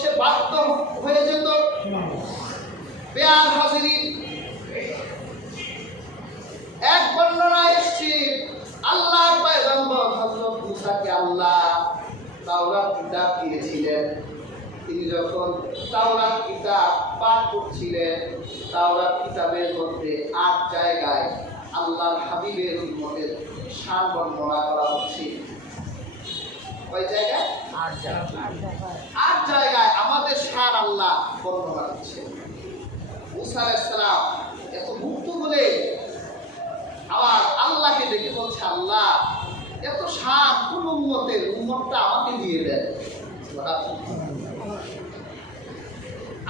সে বাধ্য হয়ে যেত। বেয়ার হাজিরিন, এক বর্ণনায় এসেছে আল্লাহর পয়গম্বর হযরত মুসাকে আল্লাহ তাওরাত কিতাব দিয়েছিলেন। তিনি যখন তাওরাত কিতাব পাঠ করছিলেন, তাওরাত কিতাবের মধ্যে ৮ জায়গায় আল্লাহর হাবিবের উম্মতের শান বর্ণনা করা হচ্ছে। কয় জায়গায়? ৮ জায়গায় আমাদের শান আল্লাহ বর্ণনা করছে। মুসা আলাইহিস সালাম এত মুক্ত বলে আবার আল্লাহকে দেখে বলছে, আল্লাহ এত শান কোন উম্মতটা আমাকে দিয়ে দেন।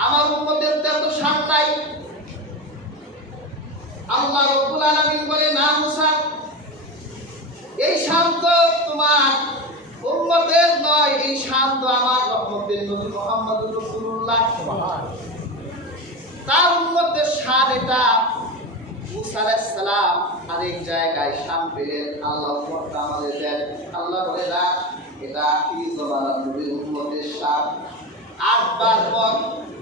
আমার উম্মতের তো এত শান নাই। আল্লাহ রাব্বুল আলামিন বলে, না মুসা, এই শান তো তোমার উম্মতের নয়, এই শান তো আমার রহমতের নবী মুহাম্মদুর রাসূলুল্লাহ তার উম্মতের শান এটা। মুসা আলাইহিস সালাম আরেক জায়গায় শান পেলেন, আল্লাহ উম্মতটা আমাদের দেন। আল্লাহ বলে, না, এটা আখিরি জমানার নবীর উম্মতের শান। ৮ বার পর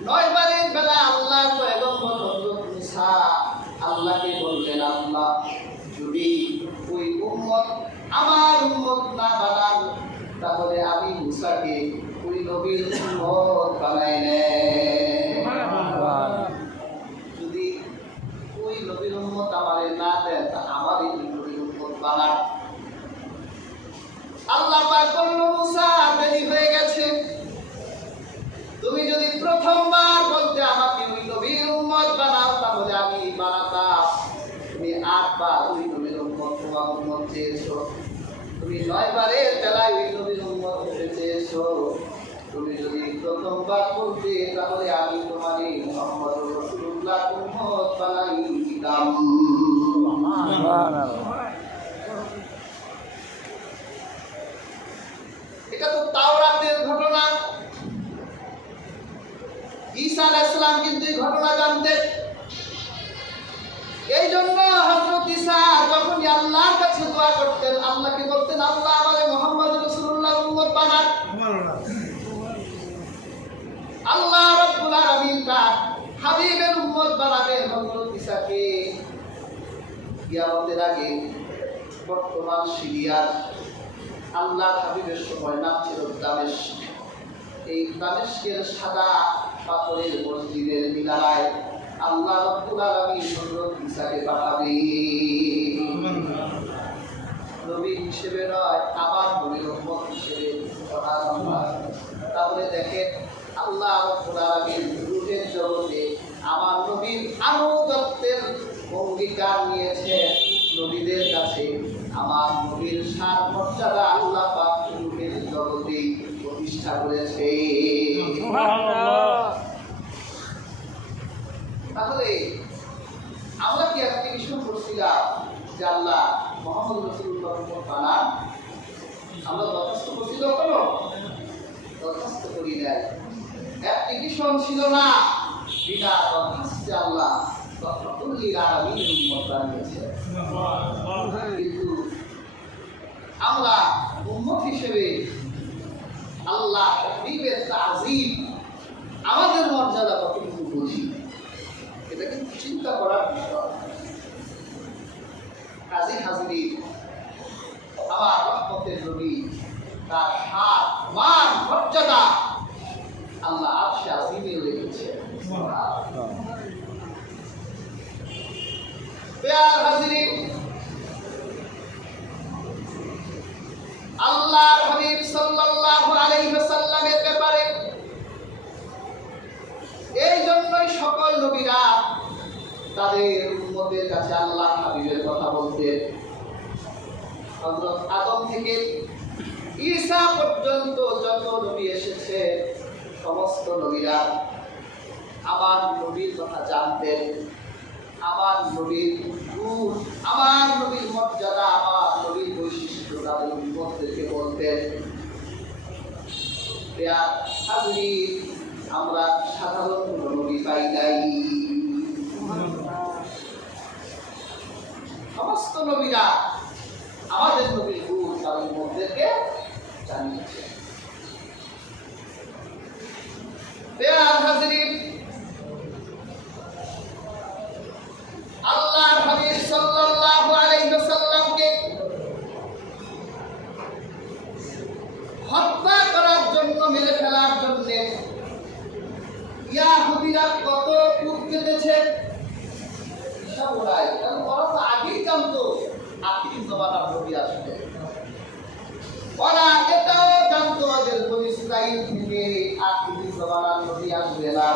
৯ বারের বেলা আল্লাহ পয়গম্বর হযরত মুসা আল্লাহকে বললেন, আল্লাহ যদি ওই উম্মত আমার উম্মত না বানান, তাহলে আমি মুসাকে ওই নবীর উম্মত বানাই নেন। যদি ওই নবীর উম্মত আমারে না দেন, তা আমারই নবীর উম্মত বানান। আল্লাহ পাক বলল, মুসা দেরি হয়ে গেছে, তুমি যদি প্রথমবার বলতে আমাকে ওই নবীর উম্মত বানাও, তাহলে আমি বানাতাম। তুমি ৮ বার ওই নবীর উম্মত তোমার উম্মত চেয়েছো, তুমি ৯ বারের বেলায় ওই নবীর উম্মত হতে চেয়েছো। তুমি যদি প্রথমবার বলতে, তাহলে আমি তোমারই মুহাম্মদুর রাসূলুল্লাহ উম্মত বানাই দিতাম। এটা তো তাওরাতের ঘটনা। ঈসা আলাইহিস সালাম কিন্তু এই ঘটনা জানতেন। এই জন্য হযরত ঈসা যখন আল্লাহর কাছে দোয়া করতেন, আল্লাহকে বলতেন, আল্লাহ আমারে মুহাম্মদ রাসূলুল্লাহ উম্মত বানান। আল্লাহ রাব্বুল আলামিন তার হাবিবের উম্মত বানাবেন হযরত ঈসাকে। কিয়ামতের আগে বর্তমান সিরিয়ার আল্লাহর হাবিবের সময় নাম ছিল দামেস্ক। এই দামেস্কের সাদা পাথরের মসজিদের মিনারায় আল্লাহ রাব্বুল আলামিন হযরত ঈসাকে পাঠাবেন। নবী হিসেবে নয়, আমার নবীর উম্মত হিসেবে। তাহলে দেখেন, আল্লাহ রাব্বুল আলামিন রূহের জগতে আমার নবীর আনুগত্যের অঙ্গীকার নিয়েছে। নবীদের কাছে আমার নবীর শান মর্যাদা আল্লাহ পাক রূহের জগতে প্রতিষ্ঠা করেছে। তাহলে আমরা কি অ্যাপ্লিকেশন করছিলাম যে আল্লাহ মুহাম্মদ রাসূলুল্লাহ বানান? আমরা দরখাস্ত করছিল, কোনো দরখাস্ত করি নাই, অ্যাপ্লিকেশন ছিল না। বিনা দরখাস্তে আল্লাহ রহমাতুল আলামিনের উম্মত বানিয়েছে। কিন্তু আমরা উম্মত হিসেবে আল্লাহ হাবিবের তাজিম, আমাদের মর্যাদা কতটুকু বুঝি, এটা কিন্তু চিন্তা করার বিষয়। কাজী হাজির, আমার রহমতের নবী, তার হাত মান মর্যাদা আল্লাহ আরশে আজিমে রেখেছে। বেয়ার হাজির, আল্লাহর হাবিব সাল্লাল্লাহু আলাইহি ওয়াসাল্লামের ব্যাপারে এই জন্যই সকল নবীরা তাদের উম্মতের কাছে আল্লাহর হাবিবের কথা বলতেন। হযরত আদম থেকে ঈসা পর্যন্ত যত নবী এসেছে, সমস্ত নবীরা আমার নবীর কথা জানতেন। আমার নবীর গুণ, আমার নবীর মর্যাদা, আমার নবীর বৈশিষ্ট্য তাদের উম্মতদেরকে বলতেন। আমরা সাধারণ কোনো নবী পাই নাই। সমস্ত নবীরা আমাদের নবীর গুণ তাদের উম্মতদেরকে জানিয়েছে। ইহুদিরা কত কূপ কেটেছে হিসাব ওরাই, কারণ ওরা তো আগেই জানতো আখিরি জমানার নবী আসবে। ওরা এটাও জানতো যে বনী ইসরাইল থেকে আখিরি জমানার নবী আসবে না,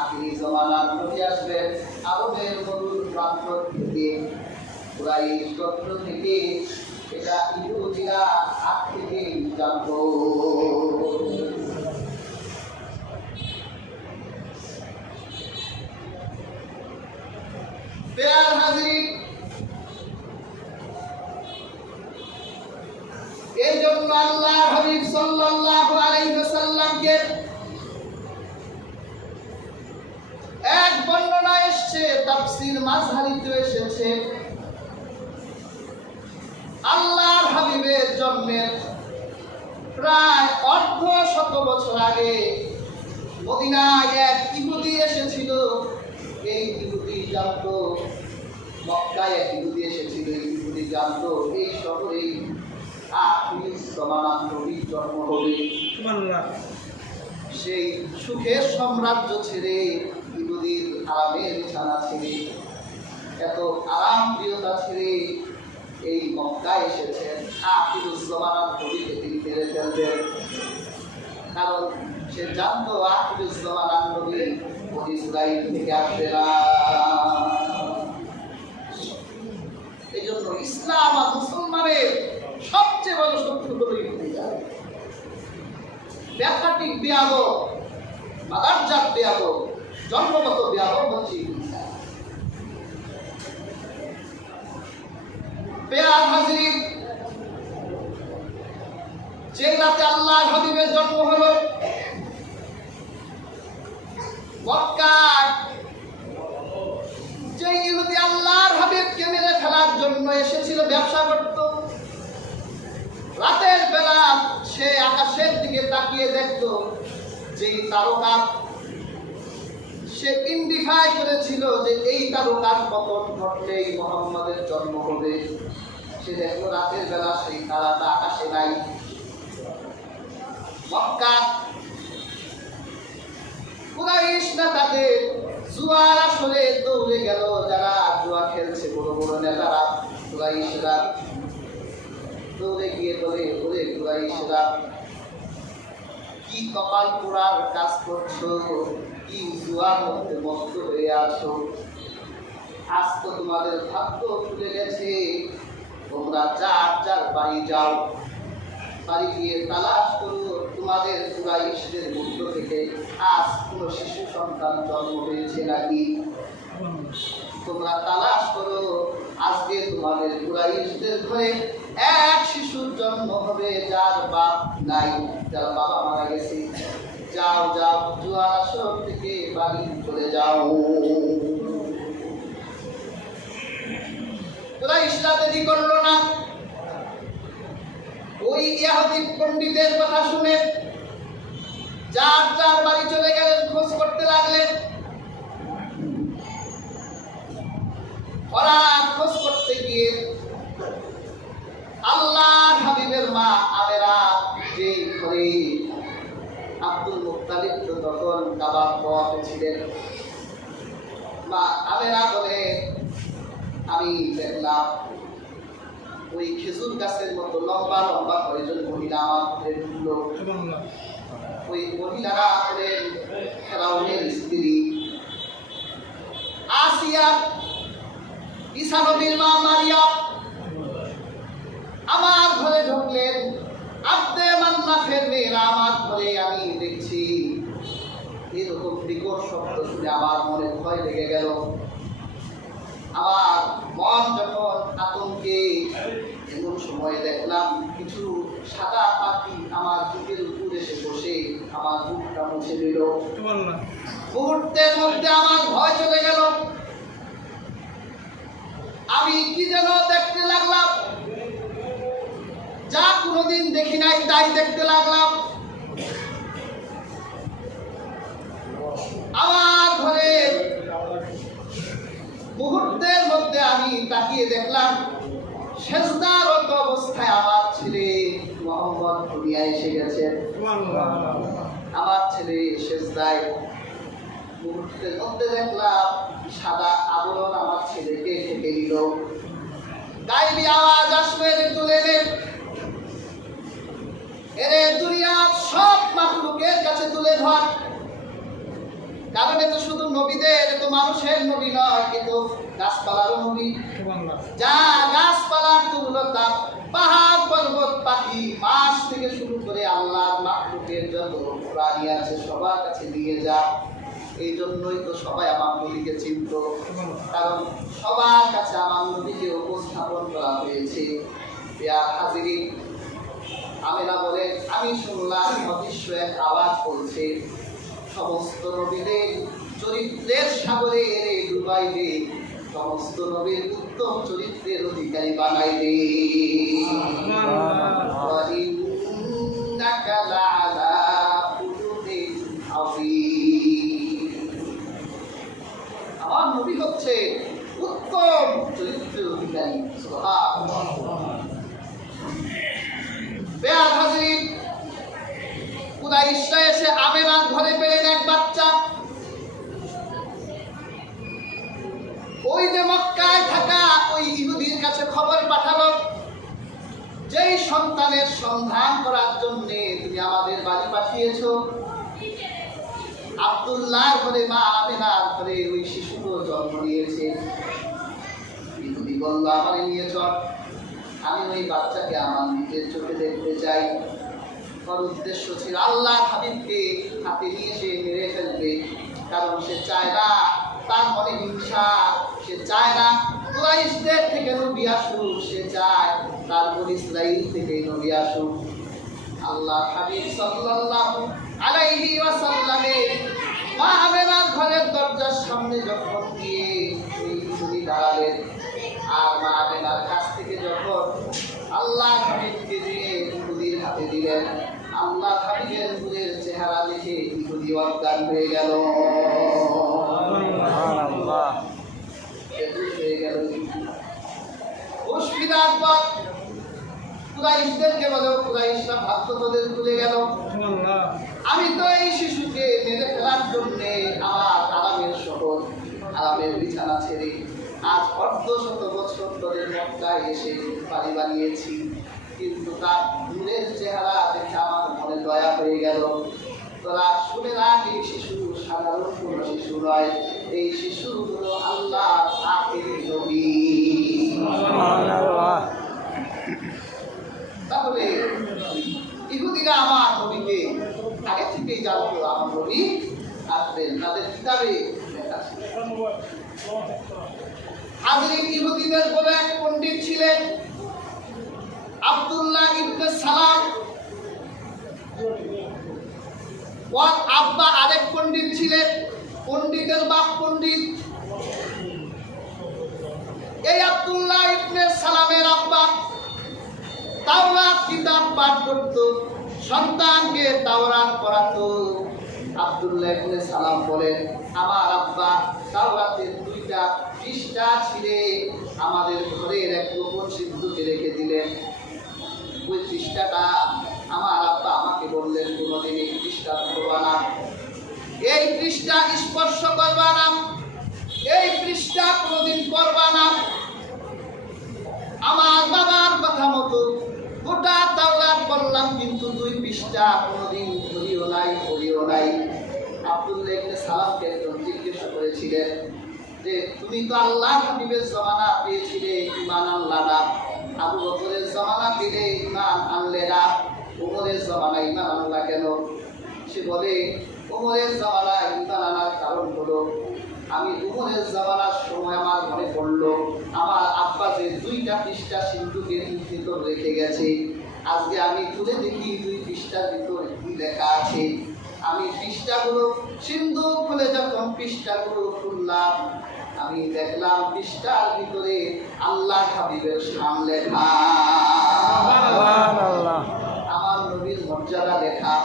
আখিরি জমানার নবী আসবে আরবের মরুর প্রান্ত থেকে, কুরাইশ গোত্র থেকে। এটা ইহুদিরা আগ থেকেই জানতো। প্রিয় হাজির, এই জন্য আল্লাহ হাবিব সাল্লাল্লাহু আলাইহি ওয়াসাল্লামকে এক বর্ণনা এসেছে, তাফসীর মাযহারিতে এসেছে, আল্লাহর হাবিবের জন্মের প্রায় অর্ধ শত বছর আগে মদিনায় এক ইহুদি এসেছিল। এই ইহুদি জানতো, মক্কায় এক ইহুদি এসেছিল, এই ইহুদি জানতো এই শহরেই আখিরি জমানার নবীর জন্ম হবে। সেই সুখের সাম্রাজ্য ছেড়ে, ইহুদির আরামের বিছানা ছেড়ে, এত আরাম প্রিয়তা ছেড়ে এই মক্কায় এসেছেন আখিরি জমানার নবীকে তিনি মেরে ফেলবেন। কারণ সে জানতো আখিরি জমানার নবী বনী ইসরাইল থেকে আসবে না। এই জন্য ইসলাম আর মুসলমানের সবচেয়ে বড় শত্রু হলো ইহুদিরা। ব্যাখ্যাটিক বেয়াদব, মাদারজাত বেয়াদব, জন্মগত বেয়াদব হচ্ছে ইহুদিরা। প্রিয় হাজির, যে রাতে আল্লাহর হাবিবের জন্ম হলো, মক্কায় যে ইহুদি আল্লাহর হাবিবকে মেরে ফেলার জন্য এসেছিল, ব্যবসা করত, রাতের বেলা সে আকাশের দিকে তাকিয়ে দেখতো যেই তারকা, সে ইন্ডিফাই করেছিল যে এই তারকার পতন ঘটলেই মুহাম্মাদের জন্ম হবে। সে দেখলো রাতের বেলা সেই তারাটা আকাশে নাই। মক্কা কুরাইশ নেতাদের জুয়ার আসরে দৌড়ে গেল, যারা জুয়া খেলছে বড় বড় নেতারা, কুরাইশরা দৌড়ে গিয়ে বলে, ওরে কুরাইশরা, কি কপাল পোড়ার কাজ করছো, কি জুয়ার মধ্যে মস্ত হয়ে আছো, আজ তো তোমাদের ভাগ্য খুলে গেছে, তোমরা যার যার বাড়ি যাও, বাড়ি গিয়ে তালাশ করো তোমাদের কুরাইশদের মধ্য থেকে আজ কোনো শিশু সন্তান জন্ম হয়েছে নাকি। তোমরা তালাশ করো, আজকে তোমাদের কুরাইশদের ঘরে এক শিশুর জন্ম হবে যার বাপ নাই, যার বাবা মারা গেছে। যাও যাও, জুয়ার আসর থেকে বাড়ি চলে যাও। কুরাইশরা দেরি করলো না, ওই ইহুদি পণ্ডিতের কথা শুনে যার যার বাড়ি চলে গেলেন, খোঁজ করতে লাগলেন। ওরা খোঁজ করতে গিয়ে আল্লাহর হাবিবের মা আমেরা, যে ঘরে আব্দুল মুত্তালিব তো তখন কাবার তওয়াফে ছিলেন, মা আমেরা বলে, আমি দেখলাম ওই খেজুর গাছের মতো লম্বা লম্বা কয়েকজন মহিলা আমার ঘরে ঢুকলো। ওই মহিলারা হলেন ফেরাউনের স্ত্রী আসিয়া, ঈসা নবীর মা মারিয়াম। আমার ঘরে ঢুকলেন, আব্দে মান্নাফের মেয়েরা আমার ঘরে। আমি দেখছি এরকম বিকট শব্দ শুনে আমার মনে ভয় লেগে গেল। আমার মন যখন আতঙ্কে, এমন সময় দেখলাম কিছু সাদা পাখি আমার বুকের উপর এসে বসে আমার বুকটা মুছে দিল। মুহূর্তের মধ্যে আমার ভয় চলে গেল। আমি কি যেন দেখতে লাগলাম, যা কোনোদিন দেখি নাই তাই দেখতে লাগলাম। আমার ঘরে মুহূর্তের মধ্যে আমি তাকিয়ে দেখলাম সেজদারত অবস্থায় আমার ছেলে মুহাম্মদ দুনিয়ায় এসে গেছে। আমার ছেলে সেজদায় মুহূর্তের মধ্যে দেখলাম সাদা আবরণ আমার ছেলেকে ঢেকে দিল। গাইবি আওয়াজ আসবে, তুলে নেন, এরে দুনিয়ার সব মাখলুকের কাছে তুলে ধর। কারণ এ তো শুধু নবীদের, এ তো মানুষের নবী নয়, কিন্তু গাছপালারও নবী। যা গাছপালার তুলতা, পাহাড় পর্বত পাখি মাছ থেকে শুরু করে আল্লাহর মাখলুকের যত প্রাণী আছে সবার কাছে নিয়ে যা। এই জন্যই তো সবাই আমার নবীকে চিনত, কারণ সবার কাছে আমার নবীকে উপস্থাপন করা হয়েছে। হাজিরিন, আমেনা বলেন, আমি শুনলাম অদৃশ্য এক আওয়াজ বলছে, সমস্ত নবীদের চরিত্রের সাগরে এরে ডুবাই দে, সমস্ত নবীর উত্তম চরিত্রের অধিকারী বানাই দে। আমার নবী হচ্ছে উত্তম চরিত্রের অধিকারী। কুরাইশরা এসে আমেনার ঘরে পেলেন এক বাচ্চা। ওই যে মক্কায় থাকা ওই ইহুদির কাছে খবর পাঠালো, যেই সন্তানের সন্ধান করার জন্য তুমি আমাদের বাড়ি পাঠিয়েছো, আব্দুল্লাহর ঘরে মা আমেনার ঘরে ওই শিশুকে জন্ম নিয়েছে। ইহুদি বলল, আমারে নিয়ে চল, আমি ওই বাচ্চাকে আমার নিজের চোখে দেখতে চাই। ওর উদ্দেশ্য ছিল আল্লাহ হাবিবকে হাতে নিয়ে সে মেরে ফেলবে, কারণ সে চায় না, তার মনে হিংসা, সে চায় না কুরাইশদের থেকে নবী আসুক, সে চায় তার বনি ইসরাইল থেকে নবী আসুক। আল্লাহ হাবিব সাল্লাল্লাহু আলাইহি ওয়াসাল্লামের মা আমেনার ঘরের দরজার সামনে যখন গিয়ে এই ইহুদি দাঁড়ালেন, আর মা আমেনার কাছ থেকে যখন আল্লাহ হাবিবকে দিয়ে ইহুদির হাতে দিলেন, আল্লাহ হাবিবের নূরের চেহারা দেখে ইহুদি অজ্ঞান হয়ে গেল। কুরাইশদেরকে বলে, কুরাইশরা ভাগ্য তোদের তুলে গেল। আমি তো এই শিশুকে মেরে ফেলার জন্য আমার আরামের শহর, আরামের বিছানা ছেড়ে আজ অর্ধশত বছর ধরে মক্কায় এসে বাড়ি বানিয়েছি, কিন্তু তার নূরের চেহারা দেখে আমার মনে দয়া হয়ে গেল। তোরা শুনে রাখ, এই শিশু সাধারণ কোনো শিশু নয়, এই শিশু হলো আল্লাহ আখিরি নবী। তাহলে ইহুদিরা আমার নবীকে আগে থেকেই জানতো আমার নবী আসবেন, তাদের কিতাবে লেখা ছিল। হাজরিন, ইহুদিদের বলে এক পণ্ডিত ছিলেন আব্দুল্লাহ ইবনে সালাম, ওর আব্বা আরেক পণ্ডিত ছিলেন, পণ্ডিতের বাপ পণ্ডিত। এই আব্দুল্লাহ ইবনে সালামের আব্বা তাওরাত কিতাব পাঠ করত, সন্তানকে তাওরাত পড়াতো। আব্দুল্লাহ ইবনে সালাম বলেন, আমার আব্বা তাওরাতের 2টা পৃষ্ঠা ছিঁড়ে আমাদের ঘরের এক গোপন সিন্ধুকে রেখে দিলেন। ওই পৃষ্ঠাটা আমার আব্বা আমাকে বললেন, কোনোদিন এই পৃষ্ঠা পড়বা না, এই পৃষ্ঠা স্পর্শ করবা না, এই পৃষ্ঠা কোনোদিন পড়বা না। আমার বাবার কথা মতো গোটা তাওরাত পড়লাম, কিন্তু 2 পৃষ্ঠা কোনোদিন পড়িও নাই। আব্দুল্লাহ ইবনে সালামকে একজন জিজ্ঞাসা করেছিলেন যে, তুমি তো আল্লাহ হাবিবের জমানা পেয়েছিলে, ঈমান আনলা না, আবু বকরের জমানা পেলে ঈমান আনলে না, ওমরের জমানা ঈমান আনলা কেন? সে বলে, ওমরের জমানা ঈমান আনার কারণ হলো, আমি ওমরের জমানার সময় আমার মনে পড়লো আমার আব্বা যে 2টা পৃষ্ঠা সিন্ধুকের ভিতর রেখে গেছে। আজকে আমি খুলে দেখি 2 পৃষ্ঠার ভিতর কি লেখা আছে। আমি পৃষ্ঠাগুলো সিন্ধু খুলে যখন পৃষ্ঠাগুলো খুললাম, আমি দেখলাম পৃষ্ঠার ভিতরে আল্লাহ হাবিবের নাম লেখা, আমার নবীর মর্যাদা লেখা।